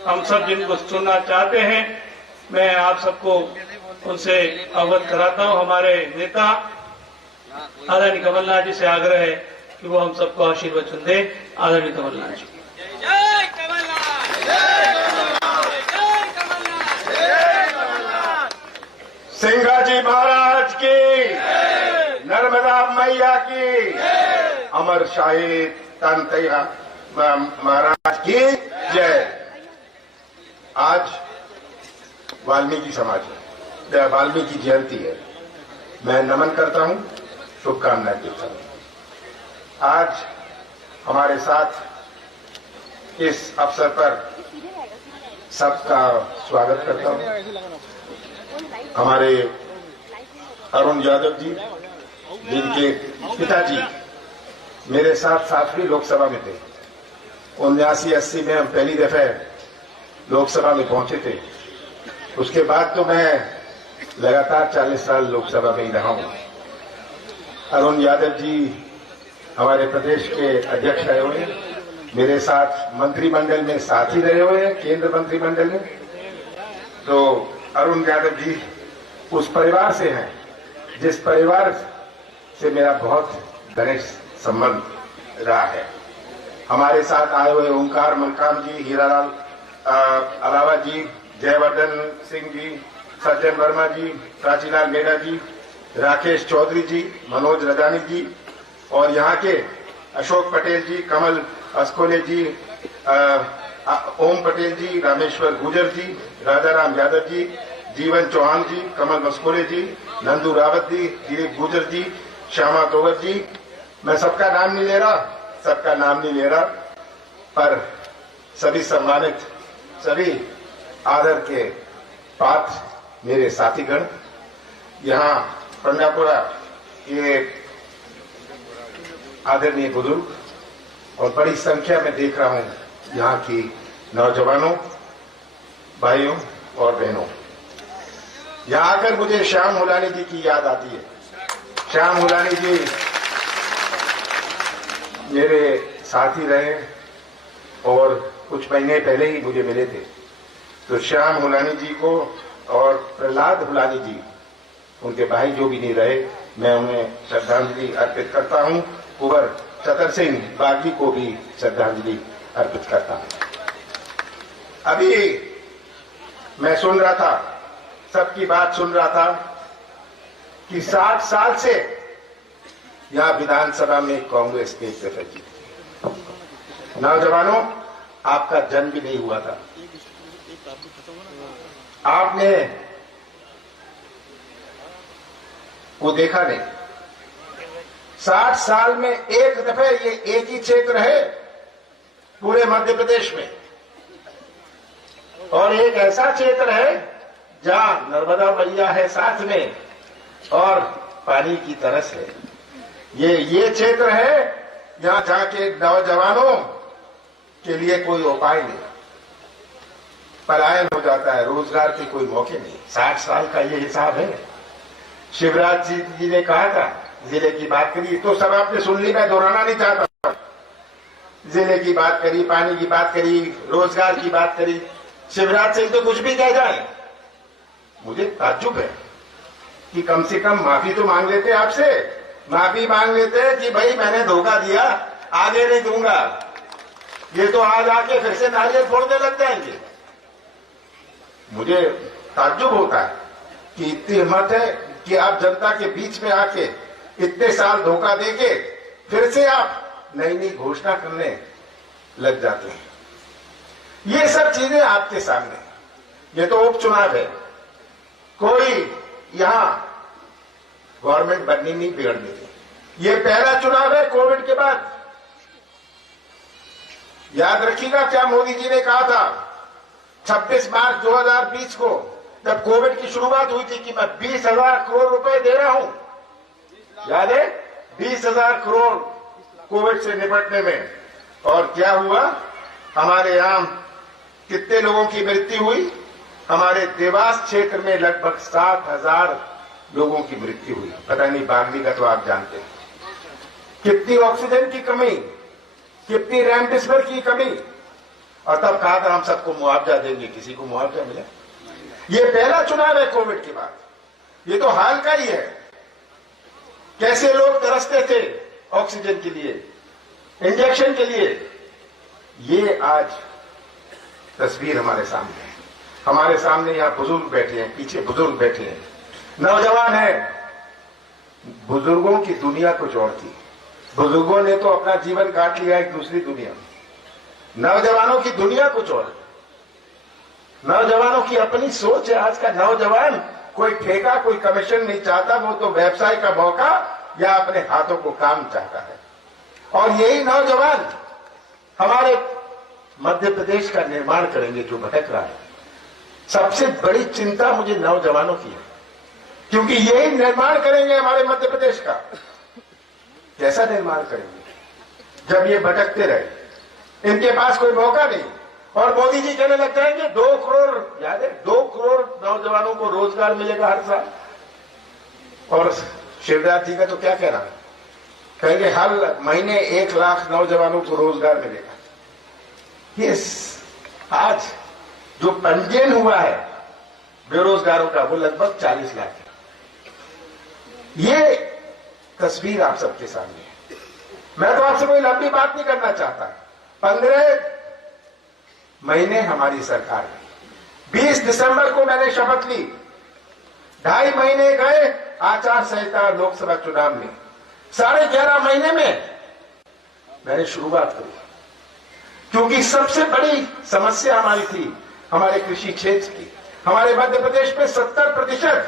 हम सब जिनको सुनना चाहते हैं, मैं आप सबको उनसे अवगत कराता हूं। हमारे नेता आदरणीय कमलनाथ जी से आग्रह है कि वो हम सबको आशीर्वचन दे। आदरणीय कमलनाथ जी। जय कमलनाथ, जय कमलनाथ, जय कमलनाथ, जय कमलनाथ। सिंगाजी महाराज की, नर्मदा मैया की, अमर शाहिद तानतैया महाराज की जय। आज वाल्मीकि समाज है, वाल्मीकि जयंती है। मैं नमन करता हूं, शुभकामनाएं देता हूं। आज हमारे साथ इस अवसर पर सबका स्वागत करता हूं। हमारे अरुण यादव जी, जिनके पिताजी मेरे साथ 7वीं लोकसभा में थे। 79-80 में हम पहली दफे लोकसभा में पहुंचे थे। उसके बाद तो मैं लगातार 40 साल लोकसभा में ही रहा हूं। अरुण यादव जी हमारे प्रदेश के अध्यक्ष रहे हुए हैं, मेरे साथ मंत्रिमंडल में साथ ही रहे हुए हैं, केंद्र मंत्रिमंडल में। तो अरुण यादव जी उस परिवार से हैं जिस परिवार से मेरा बहुत घनिष्ठ संबंध रहा है। हमारे साथ आए हुए ओंकार मलकाम जी, हीरालाल अलावा जी, जयवर्धन सिंह जी, सज्जन वर्मा जी, प्राचीलाल मेड़ा जी, राकेश चौधरी जी, मनोज रजानी जी और यहाँ के अशोक पटेल जी, कमल अस्कोले जी, ओम पटेल जी, रामेश्वर गुजर जी, राजाराम यादव जी, जीवन चौहान जी, कमल मस्कोले जी, नंदू रावत जी, दिलीप गुजर जी, श्यामा तोवर जी। मैं सबका नाम नहीं ले रहा, पर सभी सम्मानित, सभी आदर के पात्र मेरे साथीगण, यहाँ पंडापुरा ये आदरणीय बुजुर्ग और बड़ी संख्या में देख रहा हूं यहाँ की नौजवानों, भाइयों और बहनों। यहाँ आकर मुझे श्याम हुलानी जी की याद आती है। श्याम हुलानी जी मेरे साथी रहे और कुछ महीने पहले ही मुझे मिले थे। तो श्याम हुलानी जी को और प्रहलाद हुलानी जी, उनके भाई जो भी नहीं रहे, मैं उन्हें श्रद्धांजलि अर्पित करता हूं। कुंवर चतर सिंह बागी को भी श्रद्धांजलि अर्पित करता हूं। अभी मैं सुन रहा था, सबकी बात सुन रहा था कि 60 साल से यहां विधानसभा में कांग्रेस एक दफे जीती। नौजवानों, आपका जन्म भी नहीं हुआ था, आपने वो देखा नहीं। 60 साल में एक दफे ये एक ही क्षेत्र है पूरे मध्य प्रदेश में, और एक ऐसा क्षेत्र है जहां नर्मदा मैया है साथ में और पानी की तरस है। ये क्षेत्र है जहां जाके नौजवानों के लिए कोई उपाय नहीं, पलायन हो जाता है, रोजगार के कोई मौके नहीं। 60 साल का ये हिसाब है। शिवराज जी ने कहा था, जिले की बात करी तो सब आपने सुन ली, मैं दोहराना नहीं चाहता। जिले की बात करी, पानी की बात करी, रोजगार की बात करी। शिवराज सिंह तो कुछ भी कह जाए, मुझे ताज्जुब है कि कम से कम माफी तो मांग लेते आपसे, माफी मांग लेते कि भाई मैंने धोखा दिया, आगे नहीं दूंगा। ये तो आज आके फिर से नारियल फोड़ने लग जाएंगे। मुझे ताज्जुब होता है कि इतनी हिम्मत है कि आप जनता के बीच में आके इतने साल धोखा देके फिर से आप नई नई घोषणा करने लग जाते हैं। ये सब चीजें आपके सामने, ये तो उपचुनाव है, कोई यहां गवर्नमेंट बननी नहीं, बिगड़नी थी। ये पहला चुनाव है कोविड के बाद। याद रखिएगा क्या मोदी जी ने कहा था 26 मार्च 2020 को, जब कोविड की शुरुआत हुई थी, कि मैं 20,000 करोड़ रुपए दे रहा हूं। याद है? 20,000 करोड़ कोविड से निपटने में। और क्या हुआ? हमारे यहां कितने लोगों की मृत्यु हुई? हमारे देवास क्षेत्र में लगभग 7,000 लोगों की मृत्यु हुई। पता नहीं बागली का तो आप जानते हैं। कितनी ऑक्सीजन की कमी, कितनी रेमडेसिविर की कमी, और तब कहा था हम सबको मुआवजा देंगे, किसी को मुआवजा मिला? ये पहला चुनाव है कोविड के बाद, ये तो हाल का ही है। कैसे लोग तरसते थे ऑक्सीजन के लिए, इंजेक्शन के लिए। ये आज तस्वीर हमारे सामने है। हमारे सामने यहां बुजुर्ग बैठे हैं, पीछे बुजुर्ग बैठे हैं, नौजवान हैं। बुजुर्गों की दुनिया कुछ और थी। बुजुर्गों ने तो अपना जीवन काट लिया एक दूसरी दुनिया में। नौजवानों की दुनिया कुछ और है। नौजवानों की अपनी सोच है। आज का नौजवान कोई ठेका, कोई कमीशन नहीं चाहता, वो तो व्यवसाय का मौका या अपने हाथों को काम चाहता है। और यही नौजवान हमारे मध्य प्रदेश का निर्माण करेंगे जो भटक रहा है। सबसे बड़ी चिंता मुझे नौजवानों की है, क्योंकि यही निर्माण करेंगे हमारे मध्य प्रदेश का। कैसा निर्माण करेंगे जब ये भटकते रहे, इनके पास कोई मौका नहीं। और मोदी जी कहने लग जाएंगे 2 करोड़, याद है 2 करोड़ नौजवानों को रोजगार मिलेगा हर साल। और शिवराज जी का तो क्या कहना है, कहेंगे हर महीने 1 लाख नौजवानों को रोजगार मिलेगा। ये आज जो पंजीयन हुआ है बेरोजगारों का वो लगभग 40 लाख है। ये तस्वीर आप सबके सामने है। मैं तो आपसे कोई लंबी बात नहीं करना चाहता। 15 महीने हमारी सरकार है। 20 दिसंबर को मैंने शपथ ली। 2.5 महीने गए आचार संहिता लोकसभा चुनाव में। 11.5 महीने में मैंने शुरुआत करी, क्योंकि सबसे बड़ी समस्या हमारी थी हमारे कृषि क्षेत्र की। हमारे मध्य प्रदेश में 70%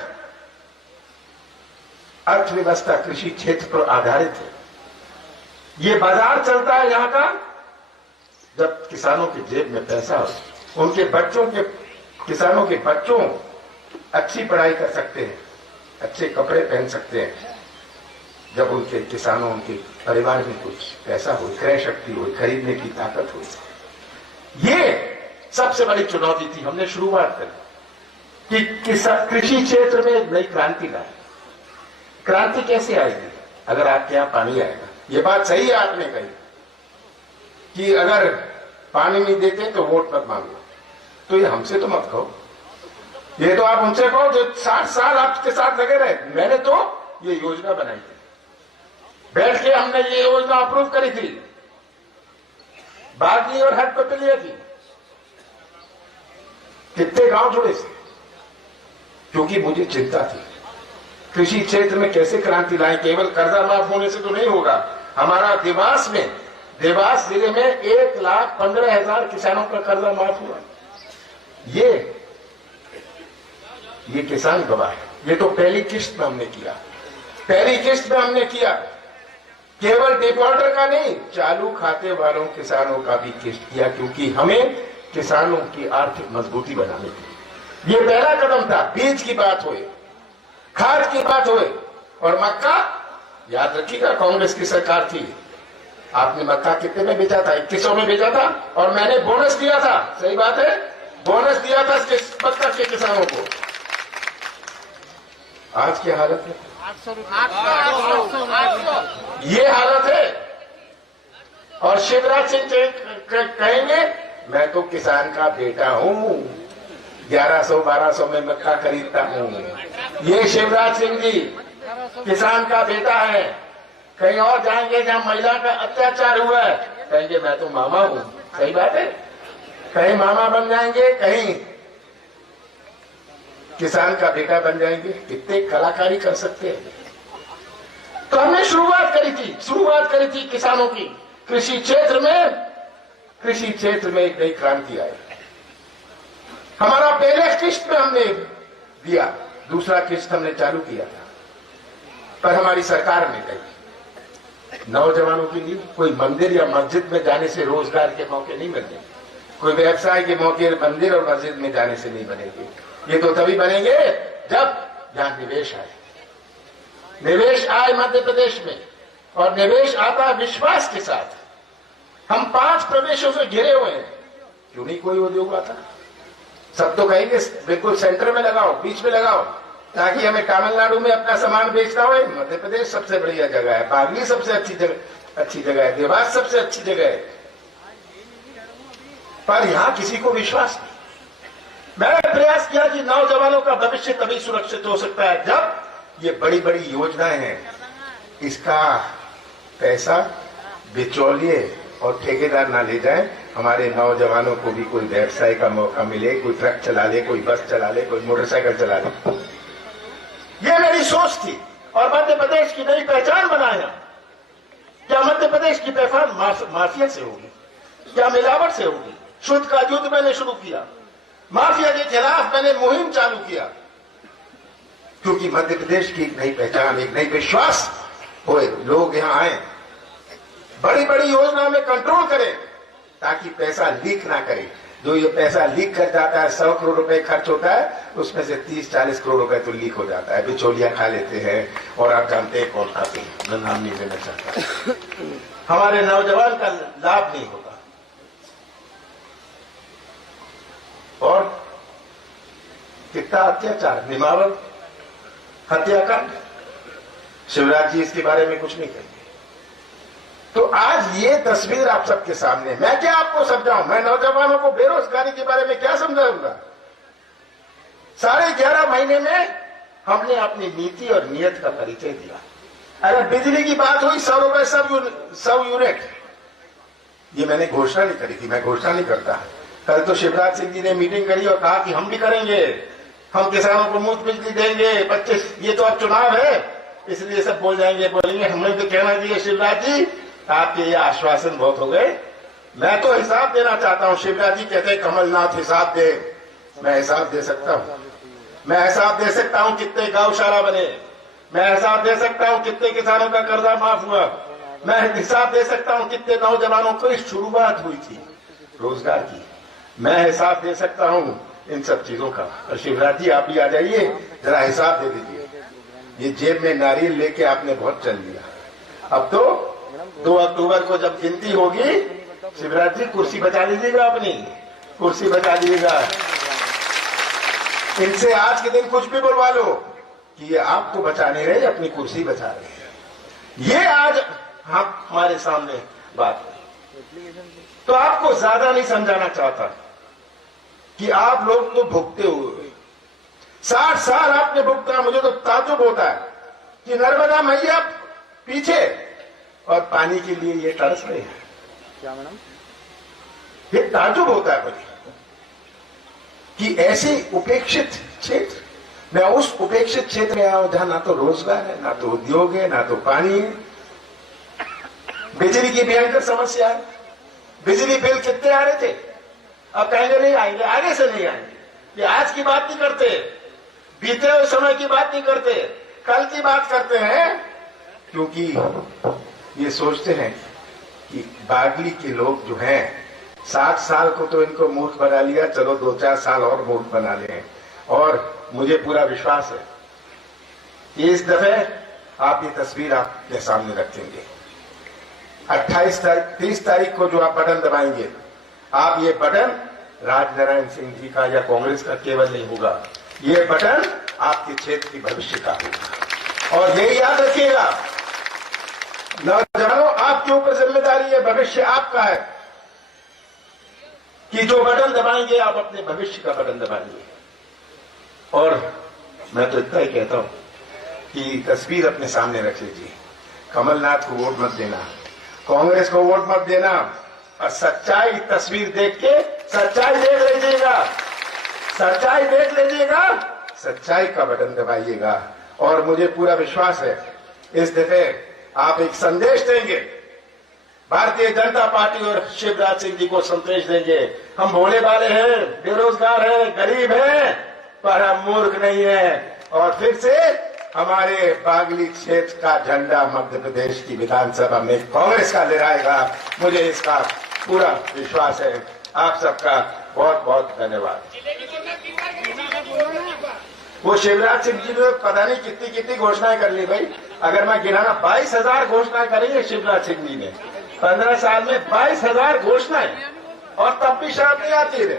अर्थव्यवस्था कृषि क्षेत्र पर आधारित है। ये बाजार चलता है यहां का जब किसानों के जेब में पैसा हो, उनके बच्चों के, किसानों के बच्चों अच्छी पढ़ाई कर सकते हैं, अच्छे कपड़े पहन सकते हैं, जब उनके किसानों, उनके परिवार में कुछ पैसा हो, क्रय शक्ति हो, खरीदने की ताकत हो। ये सबसे बड़ी चुनौती थी। हमने शुरुआत करी कि कृषि क्षेत्र में एक नई क्रांति लाए। क्रांति कैसे आएगी? अगर आपके यहां पानी आएगा। ये बात सही है आपने कही कि अगर पानी नहीं देते तो वोट मत मांगो। तो ये हमसे तो मत कहो, ये तो आप उनसे कहो जो 60 साल आपके साथ लगे रहे। मैंने तो ये योजना बनाई थी, बैठ के हमने ये योजना अप्रूव करी थी, बागली और हट पटलिया की। कितने गांव जुड़े थे, क्योंकि मुझे चिंता थी कृषि क्षेत्र में कैसे क्रांति लाएं। केवल कर्जा माफ होने से तो नहीं होगा। हमारा देवास जिले में 1,15,000 किसानों का कर्जा माफ हुआ। ये किसान गवाह है। ये तो पहली किस्त में हमने किया। पहली किस्त में हमने किया, केवल डिफॉल्टर का नहीं, चालू खाते वालों किसानों का भी किस्त किया, क्योंकि हमें किसानों की आर्थिक मजबूती बनानी थी। ये पहला कदम था। बीज की बात हुई, खाद की बात हुई, और मक्का, याद रखिएगा कांग्रेस की सरकार थी, आपने मक्का कितने में बेचा था? 2100 में बेचा था, और मैंने बोनस दिया था। सही बात है, बोनस दिया था मक्का के किसानों को। आज की हालत है 800। ये हालत है। और शिवराज सिंह कहेंगे मैं तो किसान का बेटा हूं, 1100-1200 में मक्का खरीदता हूं। ये शिवराज सिंह जी किसान का बेटा है। कहीं और जाएंगे जहां महिला का अत्याचार हुआ है, कहेंगे मैं तो मामा हूं। सही बात है, कहीं मामा बन जाएंगे, कहीं किसान का बेटा बन जाएंगे। कितने कलाकारी कर सकते हैं। तो हमने शुरुआत करी थी किसानों की। कृषि क्षेत्र में एक नई क्रांति आई। हमारा पहले किस्त में हमने दिया, दूसरा किस्त हमने चालू किया था, पर हमारी सरकार ने कही नौजवानों के लिए कोई मंदिर या मस्जिद में जाने से रोजगार के मौके नहीं बनेंगे, कोई व्यवसाय के मौके मंदिर और मस्जिद में जाने से नहीं बनेंगे। ये तो तभी बनेंगे जब यहां निवेश आए। निवेश आए मध्य प्रदेश में, और निवेश आता विश्वास के साथ। हम 5 प्रदेशों से घिरे हुए हैं, क्यों नहीं कोई उद्योग आता? सब तो कहेंगे बिल्कुल सेंटर में लगाओ, बीच में लगाओ, ताकि हमें तमिलनाडु में अपना सामान बेचना हो। मध्य प्रदेश सबसे बढ़िया जगह है, बागली सबसे अच्छी जगह है, देवास सबसे अच्छी जगह है। पर यहां किसी को विश्वास नहीं। मैंने प्रयास किया कि नौजवानों का भविष्य तभी सुरक्षित हो सकता है जब ये बड़ी बड़ी योजनाएं हैं, इसका पैसा बिचौलिए और ठेकेदार ना ले जाए, हमारे नौजवानों को भी कोई व्यवसाय का मौका मिले, कोई ट्रक चला ले, कोई बस चला ले, कोई मोटरसाइकिल चला ले। ये मेरी सोच थी और मध्य प्रदेश की नई पहचान बनाया। क्या मध्य प्रदेश की पहचान माफिया से होगी, क्या मिलावट से होगी? शुद्ध का युद्ध मैंने शुरू किया, माफिया के खिलाफ मैंने मुहिम चालू किया, क्योंकि मध्य प्रदेश की एक नई पहचान, एक नई विश्वास होए, लोग यहां आए, बड़ी बड़ी योजना में कंट्रोल करें ताकि पैसा लीक ना करे। जो ये पैसा लीक कर जाता है, 100 करोड़ रुपए खर्च होता है, उसमें से 30-40 करोड़ रुपए तो लीक हो जाता है, बिचौलिया खा लेते हैं। और आप जानते हैं कौन खाते हैं, मैं नाम नहीं लेना चाहता। हमारे नौजवान का लाभ नहीं होता। और कितना अत्याचार, निमावत हत्याकांड, शिवराज जी इसके बारे में कुछ नहीं कहेंगे। तो आज ये तस्वीर आप सबके सामने, मैं क्या आपको समझाऊं? मैं नौजवानों को बेरोजगारी के बारे में क्या समझाऊंगा? 11.5 महीने में हमने अपनी नीति और नियत का परिचय दिया। अगर बिजली की बात हुई, 100 रुपए 100 यूनिट, ये मैंने घोषणा नहीं करी थी, मैं घोषणा नहीं करता। कल तो शिवराज सिंह जी ने मीटिंग करी और कहा कि हम भी करेंगे, हम किसानों को मुफ्त बिजली देंगे 25। ये तो अब चुनाव है, इसलिए सब बोलेंगे हमने तो कहना चाहिए शिवराज जी आपके ये आश्वासन बहुत हो गए। मैं तो हिसाब देना चाहता हूं। शिवराज जी कहते हैं कमलनाथ हिसाब दे, मैं हिसाब दे सकता हूं। मैं हिसाब दे सकता हूं कितने गौशाला बने, मैं हिसाब दे सकता हूं कितने किसानों का कर्जा माफ हुआ, मैं हिसाब दे सकता हूं कितने नौजवानों को शुरुआत हुई थी रोजगार की, मैं हिसाब दे सकता हूं इन सब चीजों का। और शिवराज जी आप भी आ जाइए, जरा हिसाब दे दीजिए। ये जेब में नारियल लेके आपने बहुत चल लिया। अब तो 2 अक्टूबर को जब गिनती होगी, शिवराज जी कुर्सी बचा लीजिएगा, अपनी कुर्सी बचा लीजिएगा। इनसे आज के दिन कुछ भी बुलवा लो कि ये आपको बचा नहीं रहे, अपनी कुर्सी बचा रहे हैं। ये आज हमारे सामने बात है। तो आपको ज्यादा नहीं समझाना चाहता कि आप लोग तो भुगते हुए 60 साल आपने भुगता। मुझे तो ताज्जुब होता है कि नर्मदा मैया पीछे और पानी के लिए ये तरस रहे हैं। क्या मैडम? ये ताज्जुब होता है मुझे कि ऐसे उपेक्षित क्षेत्र, मैं उस उपेक्षित क्षेत्र में आया हूं जहां ना तो रोजगार है, ना तो उद्योग है, ना तो पानी है। बिजली की भयंकर समस्या है। बिजली बिल कितने आ रहे थे, अब कहेंगे नहीं आएंगे, आगे से नहीं आएंगे। ये आज की बात नहीं करते, बीते हुए समय की बात नहीं करते, कल की बात करते हैं, क्योंकि ये सोचते हैं कि बागली के लोग जो हैं 60 साल को तो इनको मूर्ख बना लिया, चलो 2-4 साल और मूर्ख बना लें। और मुझे पूरा विश्वास है कि इस दफे आप ये तस्वीर आपके सामने रखेंगे। 30 तारीख को जो आप बटन दबाएंगे, आप ये बटन राजनारायण सिंह जी का या कांग्रेस का केवल नहीं होगा, ये बटन आपके क्षेत्र की भविष्य का होगा। और ये याद रखिएगा नौजवानों, आपके ऊपर जिम्मेदारी है, भविष्य आपका है कि जो बटन दबाएंगे आप अपने भविष्य का बटन दबाएंगे। और मैं तो इतना ही कहता हूं कि तस्वीर अपने सामने रख लीजिए। कमलनाथ को वोट मत देना, कांग्रेस को वोट मत देना, और सच्चाई तस्वीर देख के सच्चाई देख लीजिएगा, सच्चाई देख लीजिएगा, सच्चाई का बटन दबाइएगा। और मुझे पूरा विश्वास है इस दफे आप एक संदेश देंगे, भारतीय जनता पार्टी और शिवराज सिंह जी को संदेश देंगे। हम भोले वाले हैं, बेरोजगार हैं, गरीब हैं, पर हम मूर्ख नहीं हैं। और फिर से हमारे बागली क्षेत्र का झंडा मध्य प्रदेश की विधानसभा में कांग्रेस का लहराएगा। मुझे इसका पूरा विश्वास है। आप सबका बहुत बहुत धन्यवाद। वो शिवराज सिंह जी ने पता नहीं कितनी कितनी घोषणाएं कर ली भाई, अगर मैं गिनाना 22,000 घोषणाएं करी है शिवराज सिंह जी ने 15 साल में, 22,000 घोषणाएं, और तब भी शर्म नहीं आती है।